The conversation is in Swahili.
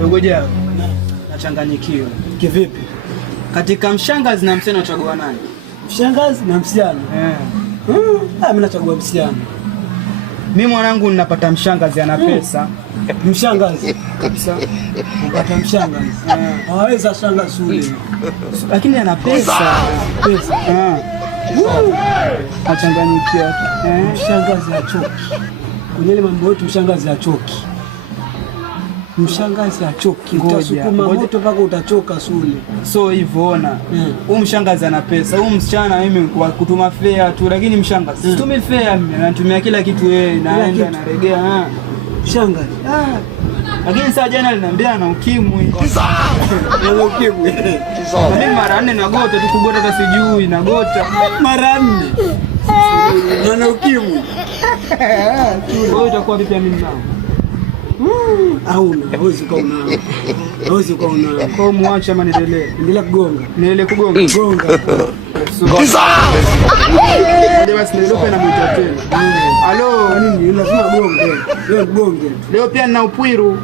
Dogo jao. Nachanganyikiwa. Kivipi? Katika mshangazi na msichana unachagua nani? Mshangazi na msichana? Mimi nachagua msichana. Mimi mwanangu ninapata mshangazi ana pesa. Mshangazi kabisa. Unapata mshangazi. Hawezi shangazi ule. Lakini ana pesa. Pesa. Nachanganyikiwa. Mshangazi hachoki. Kwenye ile mambo yetu mshangazi hachoki. Mshangazi hachoki. Utasukuma moto mpaka utachoka sule. So hivyo ona. Huyu mshangazi ana pesa. Huyu msichana mimi kwa kutuma fare tu, lakini mshangazi situmi fare mimi, natumia kila kitu yeye, naenda naregea. Mshangazi. Lakini sasa jana aliniambia ana ukimwi. Ana ukimwi. Mimi mara 4 nagota tu, kugota hata sijui nagota. Mara 4. Ana ukimwi. Wewe utakuwa vipi mimi nao? Hauna, hawezi kuona. Hawezi kuona. Kwa muache ama niendelee? Endelea kugonga. Niendelee kugonga. Gonga. Ndio basi ndio na mwita tena. Halo, nini? Lazima gonge. Leo gonge. Leo pia nina upwiru.